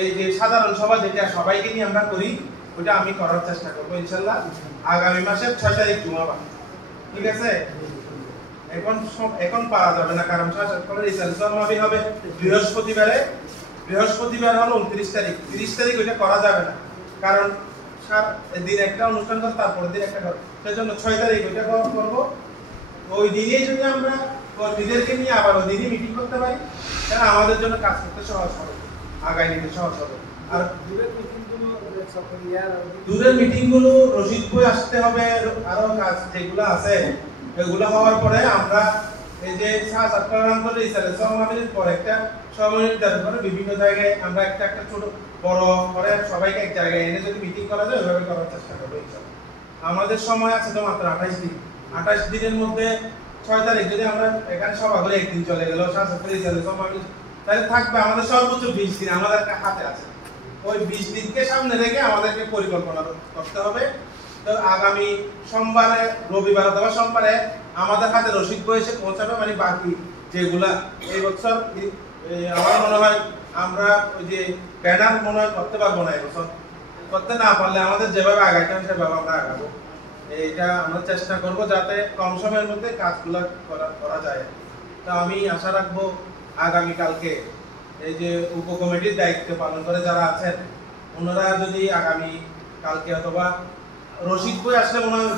এই যে সাধারণ সভা যেটা সবাইকে নিয়ে আমরা করি ওটা আমি করার চেষ্টা করবো ইনশাল্লাহ আগামী মাসের 6 তারিখ জুমাবার। ঠিক আছে? এখন পারা যাবে না, কারণ সমাবেশ হবে বৃহস্পতিবার হলো 29 তারিখ, 30 তারিখ ওইটা করা যাবে না, কারণ দিন একটা অনুষ্ঠান করে তারপরের দিন একটা করে, সেজন্য 6 তারিখ ওইটা করবো। ওই দিনেই যদি আমরা কর্মীদেরকে নিয়ে আবার ওই দিনই মিটিং করতে পারি তাহলে আমাদের জন্য কাজ করতে সহজ হবে, আগামী দিনে সহজ হবে। আর দূরের মিটিং গুলো রশিদ বই আসতে হবে, আরো কাজ যেগুলো আছে এগুলো হওয়ার পরে আমরা এই যে সমাবেশের পর একটা সময় নির্ধারণ করে বিভিন্ন জায়গায় আমরা একটা ছোট বড় করে সবাইকে এক জায়গায় এনে যদি মিটিং করা যায় ওইভাবে করার চেষ্টা করবো ইনশাআল্লাহ। আমাদের সময় আছে তো মাত্র 28 দিন, 28 দিনের মধ্যে 6 তারিখ যদি আমরা এখানে সভা করে একদিন চলে গেল সমাবেশ, তাহলে থাকবে আমাদের সর্বোচ্চ 20 দিন আমাদের হাতে আছে। ওই 20 দিনকে সামনে রেখে আমাদেরকে পরিকল্পনা করতে হবে। তো আগামী সোমবারে, রবিবার অথবা সোমবারে আমাদের হাতে রসিদ বই এসে পৌঁছাবে, মানে বাকি যেগুলা এই বছর আমার মনে হয় আমরা ওই যে ব্যানার মনে হয় করতে পারবো না, এবছর করতে না পারলে আমাদের যেভাবে আগাইতে হবে সেভাবে আমরা আগাবো। এইটা আমরা চেষ্টা করব যাতে কম সময়ের মধ্যে কাজগুলো করা যায়। তো আমি আশা রাখবো আগামী কালকে এই যে উপকমিটির দায়িত্ব পালন করে যারা আছেন ওনারা যদি আগামী কালকে অথবা রশিদ বই আসলে মনে হয়